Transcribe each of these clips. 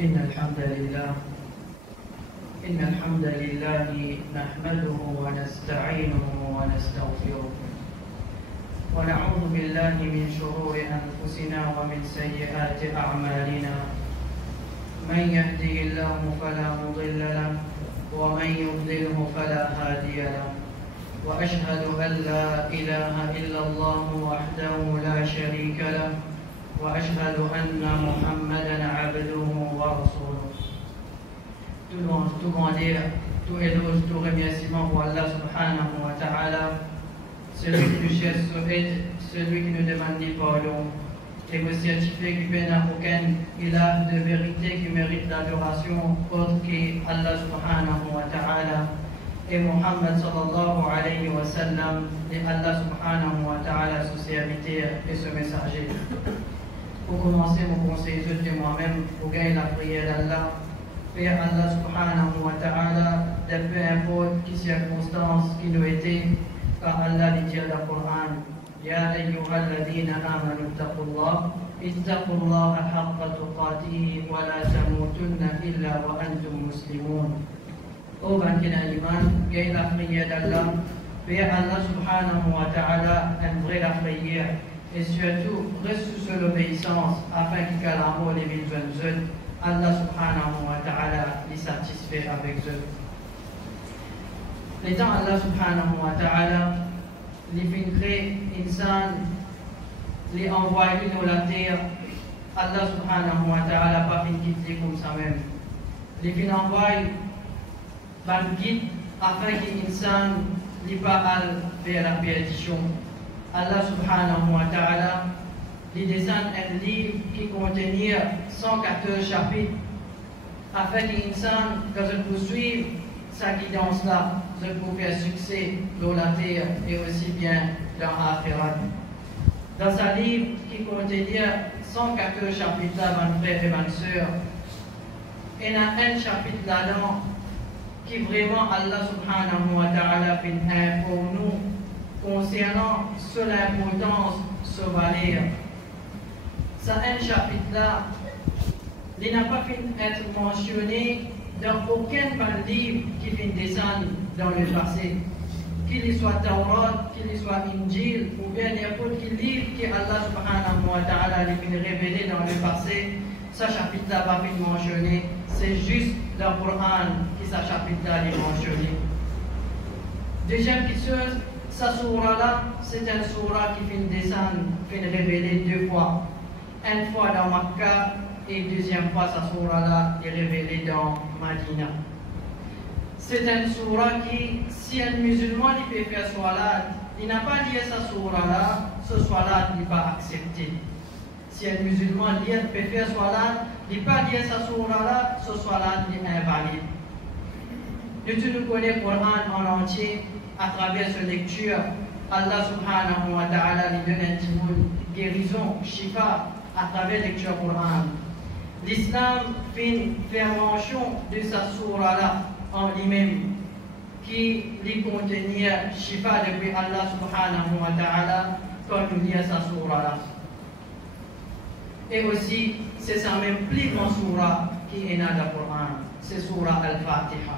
إن الحمد لله نحمده ونستعينه ونستغفره ونعوذ بالله من شرور أنفسنا ومن سيئات أعمالنا. من يهده الله فلا مضل له ومن يضلله فلا هادي له، وأشهد أن لا إله إلا الله وحده لا شريك له، وأشهد أن محمدا عبده ورسوله. Tout louange, tout grandeur, tout éloge, tout remerciement pour Allah subhanahu wa ta'ala, celui qui nous cherche son aide, celui qui nous demande du pardon, et vous certifiez qu'il n'y a aucun ilah de vérité qui mérite l'adoration autre qu'Allah subhanahu wa ta'ala, et Muhammad sallallahu alayhi wa sallam, et Allah subhanahu wa ta'ala, son serviteur et son messager. Pour commencer mon conseil de moi-même, pour gagner la prière d'Allah, Père Allah subhanahu wa ta'ala, de peu importe qui circonstances qui nous étaient, car Allah dit dans le Coran, Ya ayyuhalladhina amanu ittaqullah, ittaqullaha haqqa tuqatihi wa la tamutunna illa wa antum muslimun. Ô vainqueurs d'iman, gagnez la prière d'Allah, Père Allah subhanahu wa ta'ala, aimerait la prière, et surtout reste sous l'obéissance afin qu'il y ait l'amour des besoins de Allah subhanahu wa ta'ala les satisfait avec eux. L'étant Allah subhanahu wa ta'ala les fait créer insan, les envoyer dans la terre, Allah subhanahu wa ta'ala pas fait quitter comme ça même. Les fait envoyer un guide afin qu'insan les pas vers la perdition. Allah subhanahu wa ta'ala il descend un livre qui contenait 114 chapitres afin qu'insan, quand je poursuive sa guidance là, je peux faire succès dans la terre et aussi bien dans l'akhirat. Dans ce livre qui contenait 114 chapitres là, mes frères et mes sœurs, il y a un chapitre là-dedans qui vraiment Allah subhanahu wa ta'ala fait un pour nous concernant sur l'importance de ce valeur. Ça, un chapitre-là, il n'a pas fait être mentionné dans aucun livre qui vient descendre dans le passé. Qu'il soit Taurat, qu'il soit Injil, ou bien n'importe quel livre que Allah subhanahu wa ta'ala lui vient révéler dans le passé, ce chapitre-là n'a pas fait mentionné. C'est juste le Coran qui ce chapitre-là est mentionné. Deuxième chose, ce surah-là, c'est un surah qui vient descendre, vient révéler deux fois. Une fois dans Makkah et deuxième fois, ce surah-là est révélé dans Madina. C'est un surah qui, si un musulman peut faire salat, il n'a pas lié ce surah-là, ce salat n'est pas accepté. Si un musulman peut faire salat, il n'a pas lié ce surah-là, ce salat est invalide. Nous connaissons le Coran en entier à travers sa lecture. Allah subhanahu wa ta'ala lui donne un timoun, guérison, shifa, à travers la lecture Coran. L'islam fait une mention de sa surah-là en lui-même, qui lui contenait shifa depuis Allah subhanahu wa ta'ala quand nous lisons sa surah-là. Et aussi, c'est sa même plus grande surah qui est dans le Coran, c'est surah Al-Fatiha.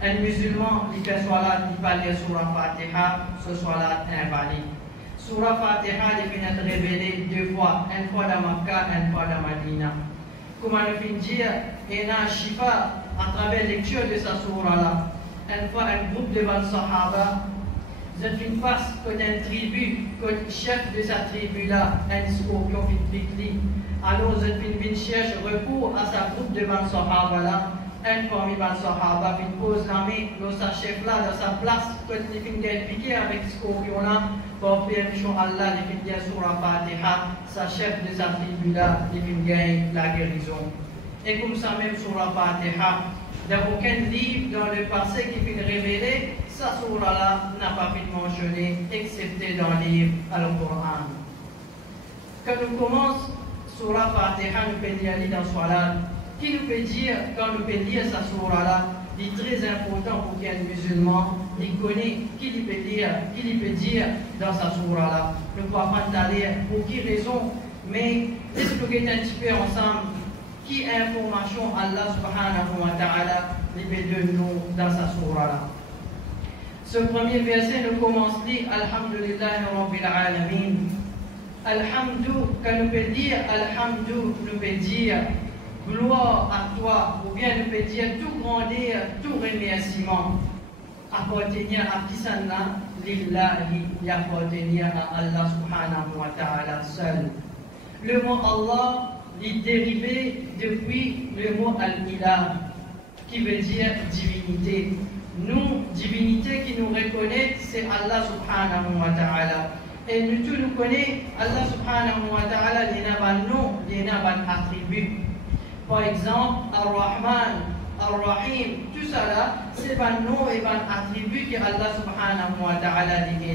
Un musulman qui fait salat, il parle de surah Fatiha, ce salat invalide. Surah Fatiha est venue être révélée deux fois, une fois dans Makkah, une fois dans Madina. Comme on vient de dire, il y a un shifa à travers la lecture de cette surah-là. Une fois, un groupe de 20 sahaba, je fais une face comme une tribu, comme chef de cette tribu-là, un scorpion qui fait. Alors, je fais une cherche recours à ce groupe de 20 sahaba-là. Un parmi les sahaba fait pose la main dans sa chef-là, dans sa place, quand il finit piqué avec ce scorpion-là, pour permission Allah, il finit sur la Fatiha, sa chef de sa tribu-là, il finit la guérison. Et comme ça même sur la Fatiha, dans aucun livre dans le passé qui finit révélé, sa surah-là n'a pas fait mentionner, excepté dans le livre Al-Quran. Quand nous commençons sur la Fatiha, nous pouvons y aller dans Salat. Qui nous peut dire, quand nous peut lire sa surah-là, il est très important pour qu'un musulman il connaît qui il peut dire dans sa surah-là. Nous ne pouvons pas aller pour quelle raison, mais expliquer un petit peu ensemble qui information Allah subhanahu wa ta'ala de nous dans sa surah. Ce premier verset nous commence dit Alhamdulillah Rabbil Alamin. Alhamdu, quand nous peut dire Alhamdu, nous peut dire gloire à toi, ou bien nous peut dire tout grandeur, tout remerciement. Appartenir à qui ça n'a, lillahi, y appartenir à Allah subhanahu wa ta'ala seul. Le mot Allah est dérivé depuis le mot al-ilah, qui veut dire divinité. Nous, divinité qui nous reconnaît, c'est Allah subhanahu wa ta'ala. Et nous tous nous connaissons, Allah subhanahu wa ta'ala, il y a un nom, il y a un attribut. Par exemple, Ar-Rahman, Ar-Rahim, tout ça là, c'est un nom et un attribut que Allah subhanahu wa ta'ala dit.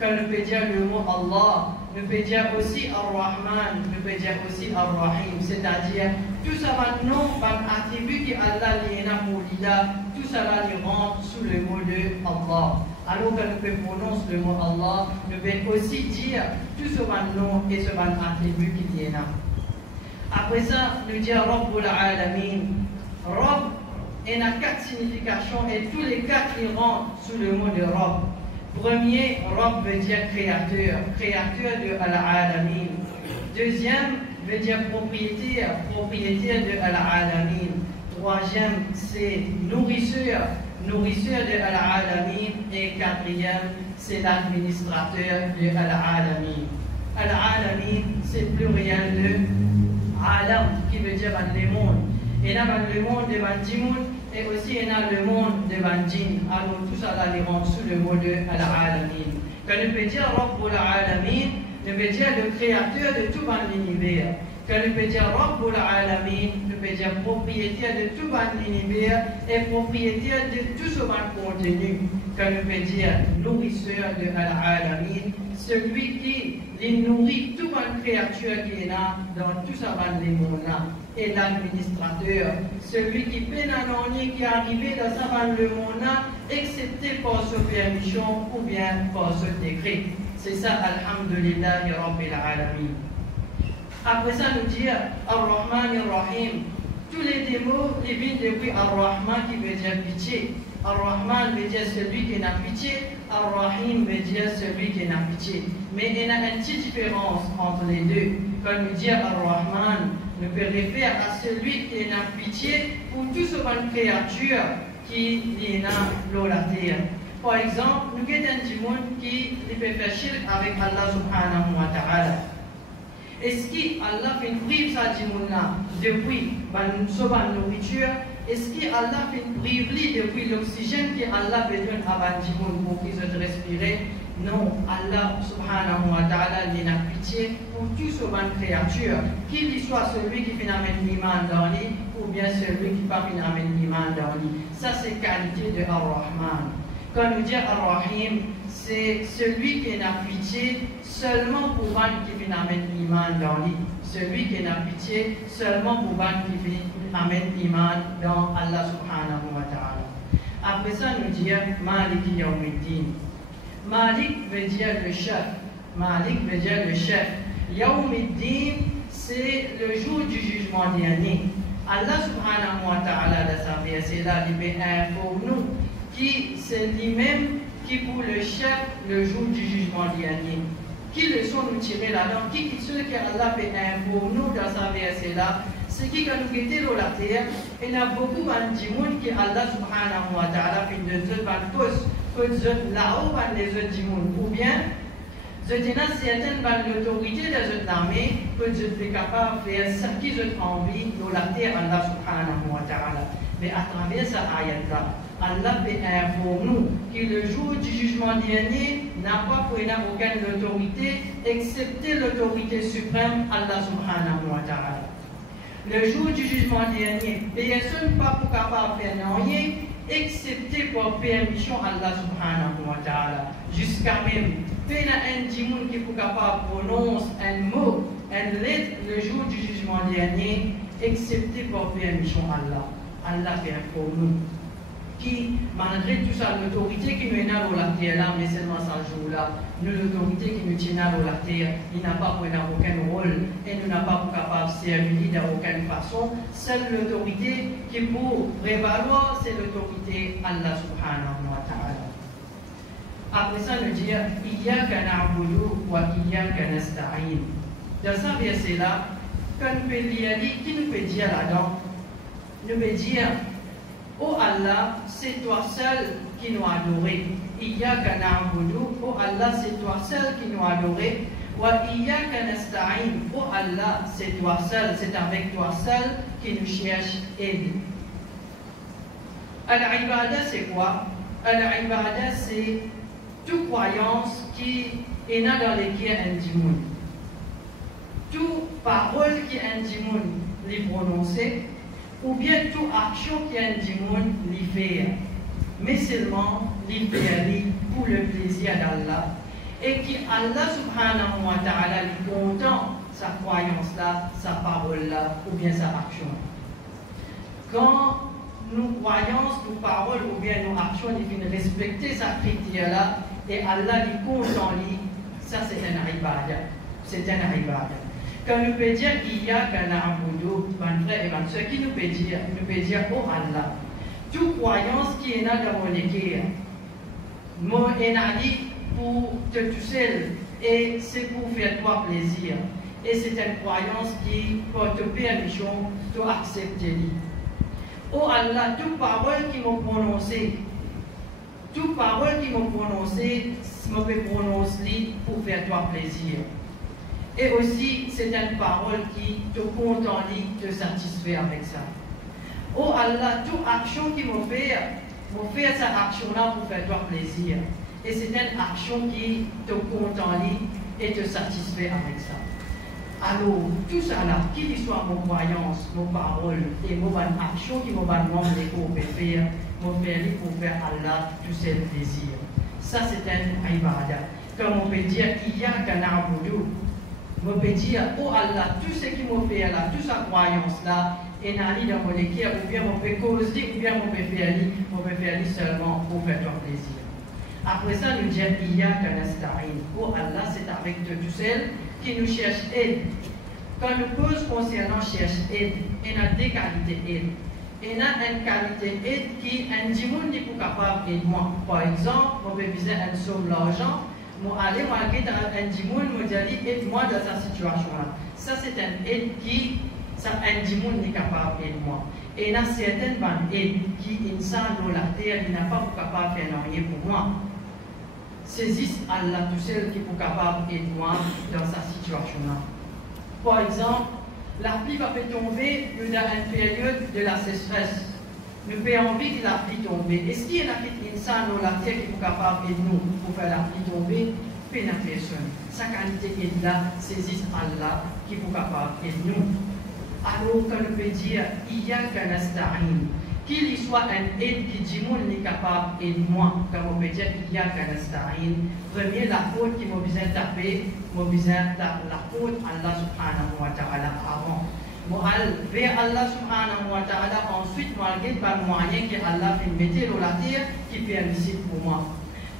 Quand nous peut dire le mot Allah, nous peut dire aussi Ar-Rahman, nous peut dire aussi Ar-Rahim, c'est-à-dire tout ça un nom, un attribut que Allah dit pour l'Ida, tout ça là rentre sous le mot de Allah. Alors quand nous pouvons prononcer le mot Allah, nous pouvons aussi dire tout ce nom et ce attribut qu'il y a. Après ça, nous disons Rabbul Alamin. Rabb, il y a 4 significations et tous les 4 ils rentrent sous le mot de Rabb. Premier, Rabb veut dire créateur, créateur de Al-Alamin. Deuxième, veut dire propriétaire, propriétaire de Al-Alamin. Troisième, c'est nourrisseur, nourrisseur de Al-Alamin. Et quatrième, c'est l'administrateur de Al-Alamin. Al-Alamin, c'est pluriel de Alam, qui veut dire le monde. Il y a le monde de Bandimoun et aussi il y a le monde de Bandjin. Alors tout ça là, il rentre sous le mot de Al-Alamin. Quand on peut dire Rabbul Alamin, on peut dire le créateur de tout l'univers. Quand on peut dire Rabbul Alamin, on peut dire propriétaire de tout l'univers et propriétaire de tout ce contenu. Quand on peut dire nourrisseur de Al-Alamin, celui qui les nourrit toute une créature qui est là dans tout ça les mondes là. Et l'administrateur, celui qui peine à l'année qui est arrivé dans sa le monde là, excepté par sa permission ou bien par ce décret. C'est ça, Alhamdulillah Rabbil Alamin. Après ça, nous dire Ar-Rahman Ar-Rahim. Tous les mots, ils viennent depuis Ar-Rahman qui veut dire pitié. Ar-Rahman veut dire celui qui n'a pitié. Ar-Rahim veut dire celui qui n'a pitié. Mais il y a une petite différence entre les deux. Quand nous disons Ar-Rahman, nous peut référer à celui qui n'a pitié pour toute cette créature qui est dans la terre. Par exemple, nous avons un monde qui peut faire shirk avec Allah subhanahu wa ta'ala. Est-ce qu'Allah fait prive sa dimouna depuis sa nourriture? Est-ce qu'Allah fait prive depuis l'oxygène qu'Allah fait donner à la dimoune pour qu'ils se respirer? Non, Allah subhanahu wa ta'ala il a pitié pour toute cette créature, qu'il soit celui qui amène l'iman dans lui ou bien celui qui ne peut pas amène l'iman dans lui. Ça c'est qualité de Ar-Rahman. Quand nous disons Ar-Rahim, c'est celui qui a pitié seulement pour ceux qui amène l'iman dans lui. Celui qui a pitié seulement pour ceux qui amène l'iman dans Allah subhanahu wa ta'ala. Après ça, nous disons Maliki Yawmiddin. Malik veut dire le chef. Malik veut dire le chef. Yawmiddin, c'est le jour du jugement dernier. Allah subhanahu wa ta'ala, dans sa verset là, il fait pour nous qui c'est lui-même qui pour le chef le jour du jugement dernier. Qui leçon nous tirer là-dedans? Qui ceux qui Allah fait pour nous dans sa verset là? C'est qui quand nous quittons la terre, il y a beaucoup de monde qui Allah subhanahu wa ta'ala fait de eux tous. Que là-haut, les autres du monde, ou bien, je dis certaines l'autorité des autres armées, que je suis capable de faire ce qu'ils ont envie de la terre Allah subhanahu wa ta'ala. Mais à travers cette ayat-là, Allah fait pour nous que le jour du jugement dernier n'a pas pour aucune autorité, excepté l'autorité suprême Allah subhanahu wa ta'ala. Le jour du jugement dernier, personne n'est pas capable de faire rien, excepté pour permission Allah subhanahu wa ta'ala. Jusqu'à même, il y a un djimoun qui est capable de prononcer un mot, une lettre le jour du jugement dernier, excepté pour permission Allah. Allah fait pour nous. qui, malgré tout ça, l'autorité qui nous est dans la terre là, mais seulement ce jour-là, nous, l'autorité qui nous tient dans la terre, il n'a pas pris aucun rôle et nous n'avons pas capable de servir d'aucune façon. Seule l'autorité qui pour prévaloir, c'est l'autorité Allah subhanahu wa ta'ala. Après ça, nous dit Iyyaka na'budu wa iyyaka nasta'in. Dans ce verset-là, quand nous peut lire, qui nous peut dire là-dedans? Nous peut dire oh Allah, c'est toi seul qui nous adoré. Iyyaka na'budu, oh Allah, c'est toi seul qui nous adoré. Wa iyyaka nasta'in, oh Allah, c'est toi seul, c'est avec toi seul qui nous cherche aide. Al-ibada, c'est quoi? Al-ibada, c'est toute croyance qui est dans les qui est indimoun. Toute parole qui est indimoun, les prononcer, ou bien toute action qui est indimoun, les faire. Mais seulement les faire pour le plaisir d'Allah. Et qui Allah subhanahu wa ta'ala est content sa croyance-là, sa parole-là, ou bien sa action. Quand nos croyances, nos paroles ou bien nos actions, ils respecter sa critère-là, et Allah est content, ça c'est un ibadah. C'est un ibadah. Quand nous peut dire Iyyaka na'budu, mon frère et ma soeur, qui nous peut dire oh Allah, toute croyance qui est dans mon équerre, mon énadi pour te toucher et c'est pour faire toi plaisir. Et c'est une croyance qui peut te permission de accepter. Oh Allah, toute parole qui m'a prononcée, toute parole qui m'a prononcée, je peux prononcer pour faire toi plaisir. Et aussi, c'est une parole qui te contente, te satisfait avec ça. Oh Allah, toute action qui m'a fait cette action-là pour faire toi plaisir. Et c'est une action qui te contente et te satisfait avec ça. Alors, tout ça là, qu'il soit mon croyance, mon parole et mon action qui m'ont demandé pour faire, mon faire pour faire Allah tout ce plaisir. Ça c'est un ibadah. Comme on peut dire, Iyyaka na'budu. On peut dire, oh Allah, tout ce qui m'a fait là, toute sa croyance là, et n'ali dans mon équerre, ou bien on peut causer, ou bien on peut faire seulement pour faire ton plaisir. Après ça, nous disons, Iyyaka nasta'in. Oh Allah, c'est avec Dieu tout seul qui nous cherche aide. Quand nous posons concernant cherche aide, il y a deux qualités d'aide. Il y a une qualité d'aide qui est un dimoun n'est pas capable d'aider moi. Par exemple, on peut viser une somme d'argent. Moi, aller malgré un dimoun, me dit aide-moi dans cette situation-là. Ça, c'est une aide qui, un dimoun n'est capable d'aider moi. Et il y a certaines aides qui, insan dans la terre, il n'a pas capable de faire rien pour moi. Saisissent Allah tout seul qui est capable d'aider moi dans cette situation-là. Par exemple, la pluie va tomber dans une période de la sécheresse. Nous avons envie que la pluie tombe. Est-ce qu'il y a une personne dans la terre qui est capable d'aider nous pour faire la pluie tomber? Pas une personne. Sa qualité est là, saisissent Allah qui est capable d'aider nous. Alors, quand nous pouvons dire, Iyyaka nasta'in, qu'il y soit un aide qui dit moi n'est capable d'aider moi, comme on peut dire Iyyaka nasta'in, premier la faute qui m'a besoin de taper, m'a besoin de la faute Allah subhanahu wa ta'ala avant. Moi vers Allah subhanahu wa ta'ala, ensuite malgré par moyen que Allah fait mettre dans la terre qui est permissible pour moi.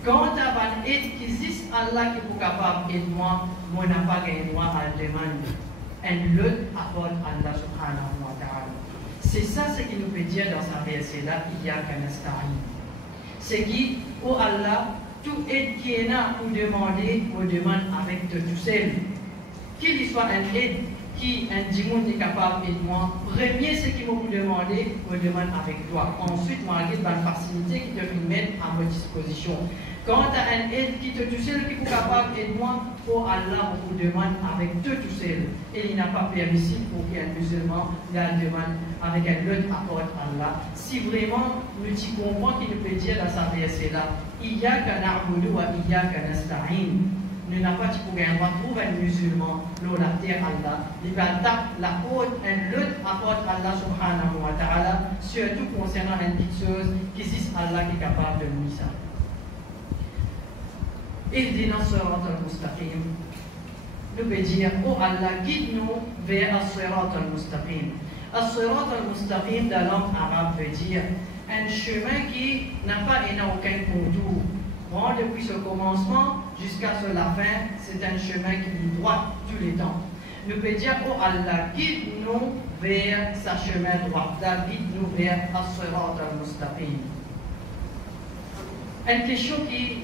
Quand tu as une aide qui existe, Allah qui est capable d'aider moi, moi n'a pas gagné droit à la demande. Un l'autre apporte Allah subhanahu wa ta'ala. C'est ça ce qu'il nous peut dire dans sa verset-là, Iyyaka nasta'in. C'est qui, oh Allah, tout aide qui est là pour demander, on demande avec tout seul. Qu'il y soit un aide qui, un dimoun est capable d'aider moi, premier ce qu'il m'a demandé, on demande avec toi. Ensuite, malgré la facilité qui te met à ma disposition. Quand tu as un aide qui te touche, qui est capable d'aider moi, oh Allah, on vous demande avec tout seul. Et il n'a pas permis pour qu'un musulman la demande avec un autre apport Allah. Si vraiment nous comprenons qu'il peut dire dans sa verset-là, Iyyaka na'budu wa iyyaka nasta'in. Nous n'avons pas pour trouver un musulman, l'eau la terre Allah. Il va taper la faute, un autre apport Allah subhanahu wa ta'ala, surtout concernant une petite chose qui existe Allah qui est capable de nous ça. Ihdina as-sirat al-mustaqim. Nous pouvons dire, oh Allah, guide-nous vers as-sirat al-mustaqim. As-sirat al-mustaqim, dans la langue arabe, veut dire un chemin qui n'a aucun contour. Bon, depuis ce commencement jusqu'à la fin, c'est un chemin qui est droit tous les temps. Nous pouvons dire, oh Allah, guide-nous vers sa chemin droit, guide-nous vers as-sirat al-mustaqim. Une question qui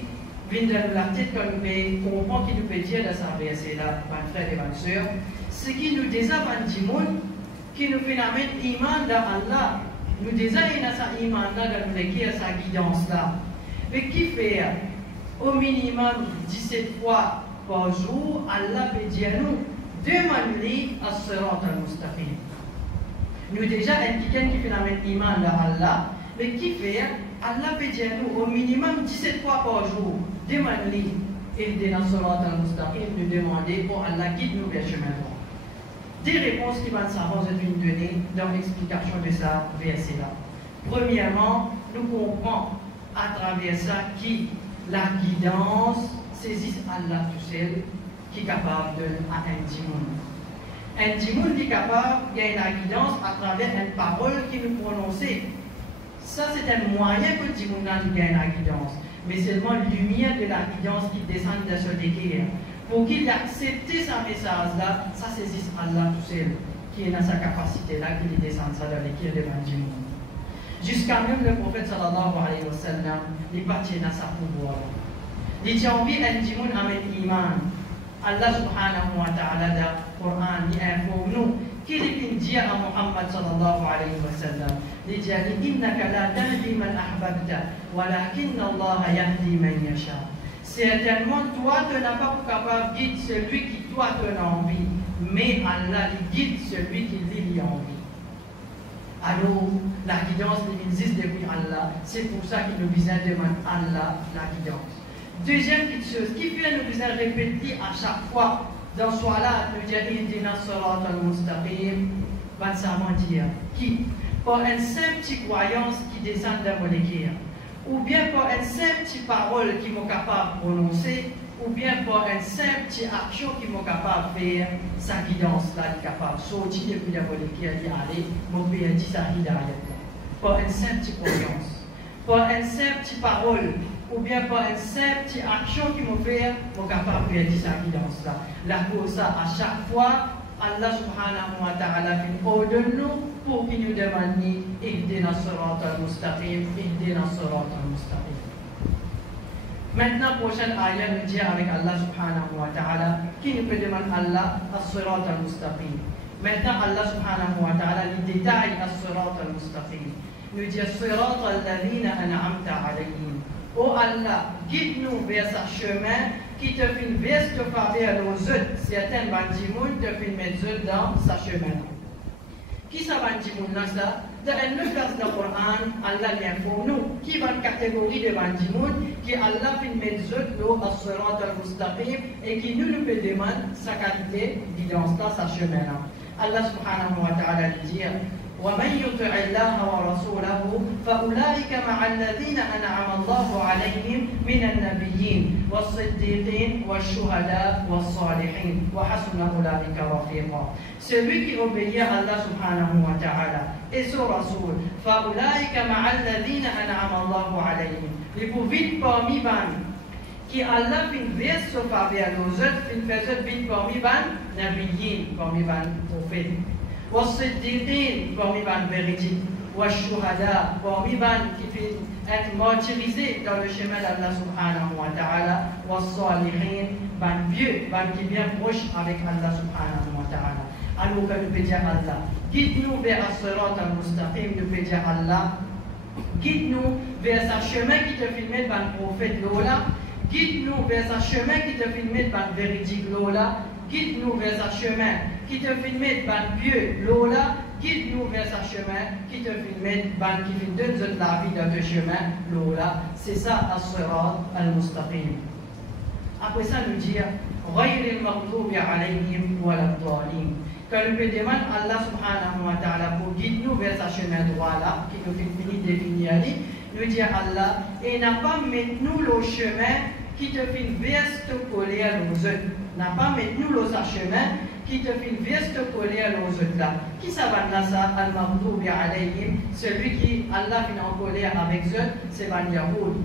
vient de la tête quand nous comprenons qui nous peut dire de sa verset-là, mes frères et mes sœurs, ce qui nous désavance du monde, qui nous fait amener iman d'Allah, nous désavons sa iman là, de nous sa guidance là. Mais qui fait au minimum 17 fois par jour, Allah peut dire nous, demande-lui as-sirat al-mustaqim. Nous déjà quelqu'un qui fait amener iman d'Allah, mais qui fait Allah peut dire nous au minimum 17 fois par jour, demande-lui, et de as-sirat al-mustaqim, nous demander pour Allah guide-nous vers le chemin droit. Des réponses qui vont savoir être données dans l'explication de ça verset-là. Premièrement, nous comprenons à travers ça qui la guidance saisit Allah tout seul qui est capable de à un dimoun. Un dimoun qui est capable de gagner la guidance à travers une parole qui nous prononce. Ça c'est un moyen que le dimoun gagne la guidance, mais seulement la lumière de la guidance qui descend de ce déguerre. Pour qu'il accepte ce message-là, ça saisit Allah tout seul, qui est dans sa capacité-là, qui descend ça dans l'équerre de l'Anjimoun. Jusqu'à même le prophète sallallahu alayhi wa sallam, il partit dans sa pouvoir. Il dit envie l'Anjimoun avec iman. Allah subhanahu wa ta'ala dans le Coran, il informe nous qu'il dit à Muhammad sallallahu alayhi wa sallam, il dit innaka la tahdi man ahbabta, walakinna Allah yahdi man yasha. Certainement, toi, tu n'as pas capable de guider celui qui, toi, tu as envie, mais Allah guide celui qui lui a envie. Alors, la guidance existe depuis Allah, c'est pour ça qu'il nous besoin de demander Allah la guidance. Deuxième petite chose, qui fait nous besoin répéter à chaque fois, dans ce soir-là, nous dire Ihdina as-sirat al-mustaqim, va savoir dire qui, par une simple petite croyance qui descend d'un molécule, ou bien par une simple petite parole qui m'est capable de prononcer, ou bien par une simple petite action qui m'est capable de faire, sa guidance là, qui est capable de sortir depuis la molécule et aller, mon père dit ça, il arrive. Par une simple petite croyance, par une simple petite parole, ou bien par une simple petite action qui m'est fait, m'est capable de faire sa guidance là. La cause ça, à chaque fois, Allah subhanahu wa ta'ala ordonne nous pour qu'il nous demande Ihdina as-sirat al-mustaqim, Ihdina as-sirat al-mustaqim. Maintenant, prochaine ayah nous dit avec Allah subhanahu wa ta'ala qui nous peut demander Allah as-sirat al-mustaqim. Maintenant, Allah subhanahu wa ta'ala il détaille as-sirat al-mustaqim. Nous dit as-sirat alladhina an'amta alayhim. Oh Allah, guide-nous vers ce chemin qui te fait vers te faire nos autres. Certains bandimouns te fait mettre dans ce chemin. Qui ça bandimoun là ça? Dans une autre place dans le Coran, Allah l'informe nous. Qui va une catégorie de bandimoun qui Allah fait mettre dans as-sirat al-mustaqim et qui nous peut demander sa qualité guidance dans ce chemin là. Allah subhanahu wa ta'ala dit ومن يطع الله ورسوله فأولئك مع الذين أنعم الله عليهم من النبيين والصديقين والشهداء والصالحين وحسن أولئك رفيقا. Celui qui obéit à Allah subhanahu wa ta'ala et son Rasoul, فأولئك مع الذين أنعم الله عليهم. Les pour vite parmi ban qui Allah fin verse au faveur nos autres, fin faisait vite parmi ban nabiyin, parmi ban prophètes. والصديقين parmi ban véridiques, والشهداء parmi ban qui fait être martyrisé dans le chemin d'Allah subhanahu wa ta'ala, والصالحين ban vieux, ban qui est bien proche avec Allah subhanahu wa ta'ala. Alors que nous peut dire Allah, guide-nous vers as-sirat al-mustaqim, nous peut dire Allah, guide-nous vers ce chemin qui te filme ban prophète Lola, guide-nous vers ce chemin qui te filme ban véridique Lola, guide-nous vers ce chemin qui te filme ban vieux Lola, guide-nous vers ce chemin qui te filme ban qui fait donne la vie dans ce chemin Lola. C'est ça as-sirat al-mustaqim. Après ça nous dire غير المغضوب عليهم ولا الضالين. Quand nous demandons Allah subhanahu wa ta'ala pour guider nous vers ce chemin droit là qui nous fait finir définir, nous dire Allah et n'a pas mettre nous le chemin qui te fait vers te coller à nos autres. N'a pas mettre nous le chemin qui te fait veste colère aux autres là. Qui ça va là ça? Al-Maghdubi alayhim, celui qui Allah finit en colère avec eux, c'est Ban Yahoud.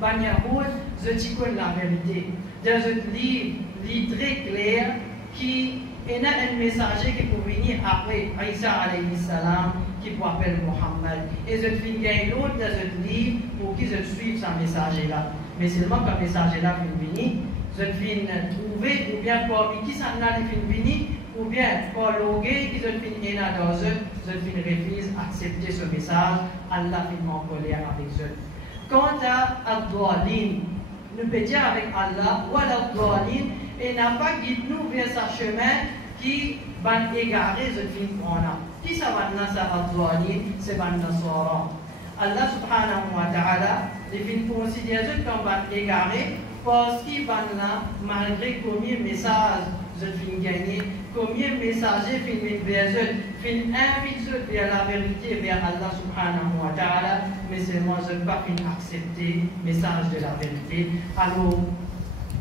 Ban Yahoud, je dis la vérité. Dans un livre très clair qui est un messager qui peut venir après Isa alayhi salam, qui peut appeler Mohammed. Et je finis gagner l'autre dans un livre pour qu'ils suivent ce messager là. Mais seulement quand le messager là finit venir, je finis trouver ou bien parmi qui s'en a venir ou bien pour loguer qui je finis dans eux, je finis refuse accepter ce message, Allah finit en colère avec eux. Quant à Ad-Dhalin, nous peut dire avec Allah, ou Ad-Dhalin, et n'a pas guidé nous vers ce chemin qui va égarer ce film qu'on a. Qui ça va nous faire Ad-Dhalin? C'est Ban Nasara. Allah subhanahu wa ta'ala, les films considèrent comme va égarer parce qu'ils vont là, malgré combien de messages je finis gagner, combien de messagers finissent vers eux, finissent invités vers la vérité, vers Allah subhanahu wa ta'ala, mais seulement je ne peux pas accepter le message de la vérité. Alors,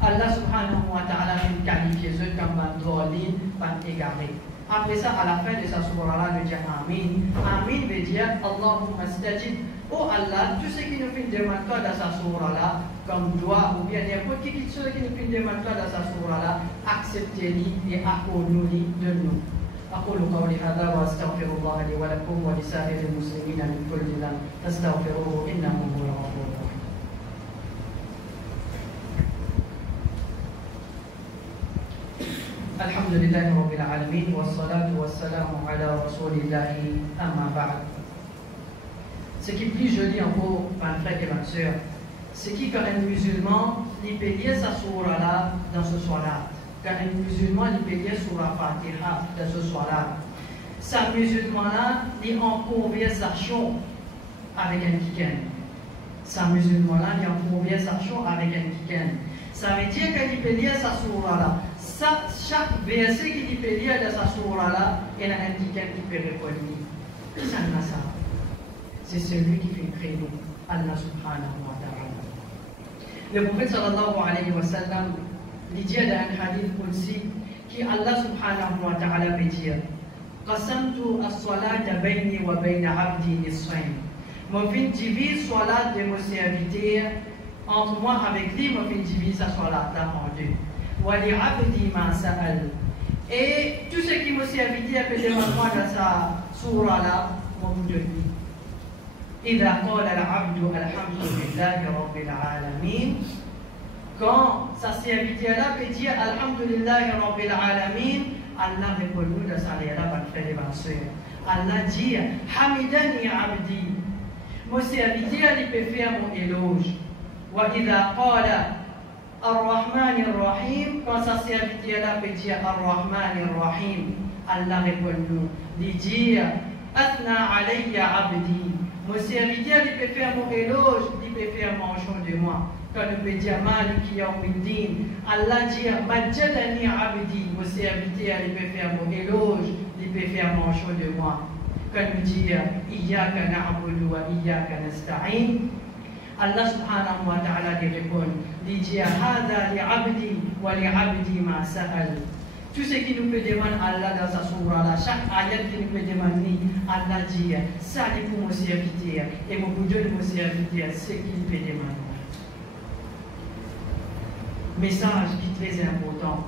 Allah subhanahu wa ta'ala finit qualifier eux comme Ad-Dhalin, pas égarés. Après ça, à la fin de sa sourate, nous disons Amin. Amin veut dire Allahumma stajib. Oh Allah, tout ce qui nous fait demander dans sa sourate, comme doigt ou bien n'importe qui chose qui nous fait demander dans sa sourate, acceptez-les et accordez-les de nous. أقول قولي هذا وأستغفر الله لي ولكم ولسائر المسلمين من كل ذنب فاستغفروه إنه هو الغفور الرحيم. الحمد لله رب العالمين والصلاة والسلام على رسول الله أما بعد. Ce qui est plus joli encore, mes frères et mes sœurs, c'est quand un musulman il peut lire sa sourate là dans ce soir-là. Quand un musulman il peut lire sur la Fatiha dans ce soir-là. Ce musulman-là il est en conversation avec un kiken. Ce musulman-là il est en conversation avec un kiken. Ça veut dire qu'il peut lire sa sourate là. Chaque verset qu'il peut lire dans sa sourate là, il y a un kiken qui peut répondre. Qui ça n'a ça? C'est celui qui fait créer Allah subhanahu wa ta'ala. Le prophète sallallahu alayhi wa sallam il dit dans un hadith qudsi qui Allah subhanahu wa ta'ala peut dire qasamtu as-salata bayni wa bayna 'abdi nisfayn. Moi fin divise salat de mon serviteur entre moi avec lui, moi fin divise sa salat là en deux. Wa li 'abdi ma sa'al. Et tout ce qui mon serviteur peut demander dans sa sourate là, moi vous donne. إذا قال العبد الحمد لله رب العالمين quand sa serviteur-là peut dire Alhamdulillah Rabbil Alamin, Allah répond nous dans sa léra, mes frères et mes sœurs. Allah dit Hamidani Abdi, mon serviteur il peut faire mon éloge. Wa idha qala Ar-Rahman Ar-Rahim, quand sa serviteur-là peut dire Ar-Rahman Ar-Rahim, Allah répond nous. Il dit Athna alayya Abdi, mon serviteur il peut faire mon éloge, il peut faire mention de moi. Quand on peut dire Maliki Yawmiddin, Allah dit Majjadani Abdi, mon serviteur il peut faire mon éloge, il peut faire mention de moi. Quand on dit Iyyaka na'budu wa iyyaka nasta'in, Allah subhanahu wa ta'ala lui répond, il dit Hada li abdi wa li abdi ma sa'al. Tout ce qui nous peut demander Allah dans sa sourate là, chaque ayat qui nous peut demander, Allah dit ça c'est pour mon serviteur et mon donne mon serviteur ce qu'il peut demander. Message qui est très important.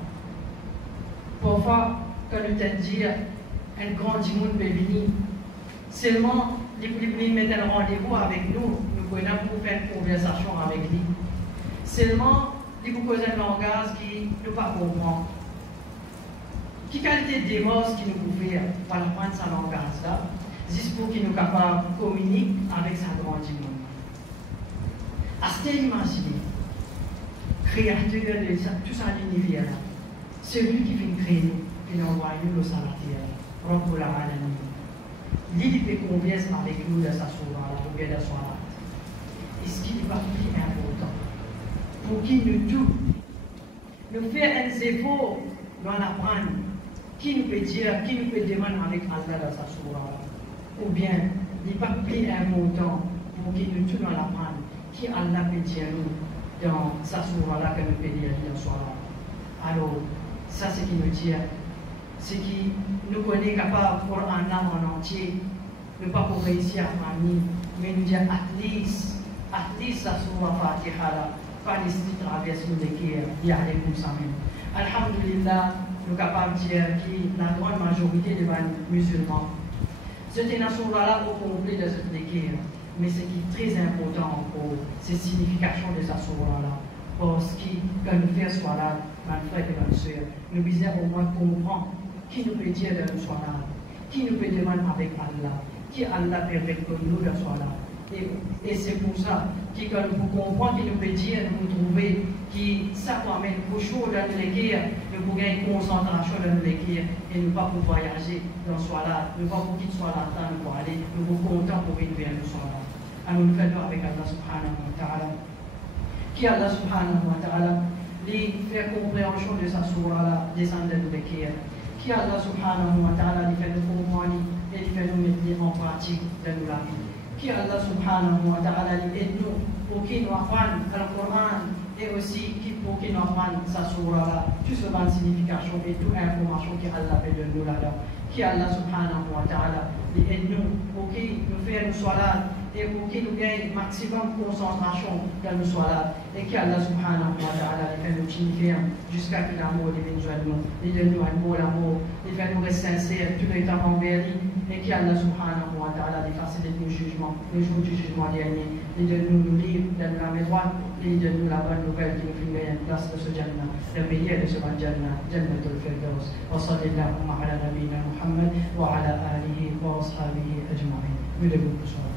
Parfois, quand nous te dit un grand monde peut venir, seulement il peut venir mettre un rendez-vous avec nous, nous pouvons pour faire une conversation avec lui. Seulement, il peut poser un langage qui ne pas comprendre. Quelle qualité de démence qui nous pouvait par apprendre ce langage-là, juste pour qu'il nous capable de communiquer avec sa grande monde. À ce imaginer, créateur de tout ça l'univers, celui qui fait créer, qui nous envoie nous sur la terre, Rabbul Alamin. Lui peut converser avec nous dans sa sourate, ou bien dans sa sourate. Est-ce qu'il n'est pas plus important pour qu'il nous tout, nous faire un effort, nous en apprendre? Qui nous peut dire, qui nous peut demander avec Allah dans sa sourate? Ou bien, il n'est pas plus important pour qu'il nous tout dans l'apprendre? Qui Allah peut dire nous dans sa sourate que nous peut lire dans sa sourate? Alors, ça c'est qui nous dit ce qui nous connaît capable pour un âme en entier, ne pas pour réussir à famille, mais nous dire at least la surah Fatiha là, pas les traverses nous d'écrire, y aller comme ça même. Alhamdulillah, nous sommes capables de dire que la grande majorité des musulmans, cette surah là au complet de cette écrire, mais ce qui est très important encore, c'est la signification de cette surah là. Parce que quand nous faisons soit là, mes frères et mes soeurs, nous devons au moins comprendre qui nous peut dire de nous soit là, qui nous peut demander avec Allah, qui Allah permet que nous le soit là. Et c'est pour ça que quand vous comprenez qu'il nous peut dire, nous trouver qui ça nous amène pour chaud dans l'équerre, nous pouvons gagner une concentration dans l'équerre et nous pas pour voyager dans soit là, nous pas pour qu'il soit là, nous pour aller, nous sommes contents pour venir vers nous soit là. Alors nous faisons avec Allah subhanahu wa ta'ala. Qui Allah subhanahu wa ta'ala lui fait compréhension de sa surah là, descendre de l'équerre. Qui Allah subhanahu wa ta'ala lui fait nous comprendre et lui fait nous mettre en pratique dans la vie. Qui Allah subhanahu wa ta'ala aide nous pour qu'il nous apprenne le Coran et aussi pour qu'il nous apprenne sa surah là, tout ce ban signification et toute information qu'Allah fait de nous là-dedans. Qui Allah subhanahu wa ta'ala aide nous pour qu'il nous fasse nous soit là et pour qu'il nous gagne maximum concentration dans nous soit là et qui Allah subhanahu wa ta'ala fait nous signifier jusqu'à que l'amour devienne joie il donne nous l'amour, il fait nous rester sincères tout le temps envers lui et qui Allah subhanahu wa ta'ala facilite nos jugements, le jour du jugement dernier, il donne nous livre, donne la mémoire, il donne nous la bonne nouvelle qui nous fait gagner une place de ce Jannah, le meilleur de ce Jannah, Jannatul Firdaus. Wa sallallahu ala nabina Muhammad wa ala alihi wa ashabihi ajma'in. Voulez-vous bonsoir.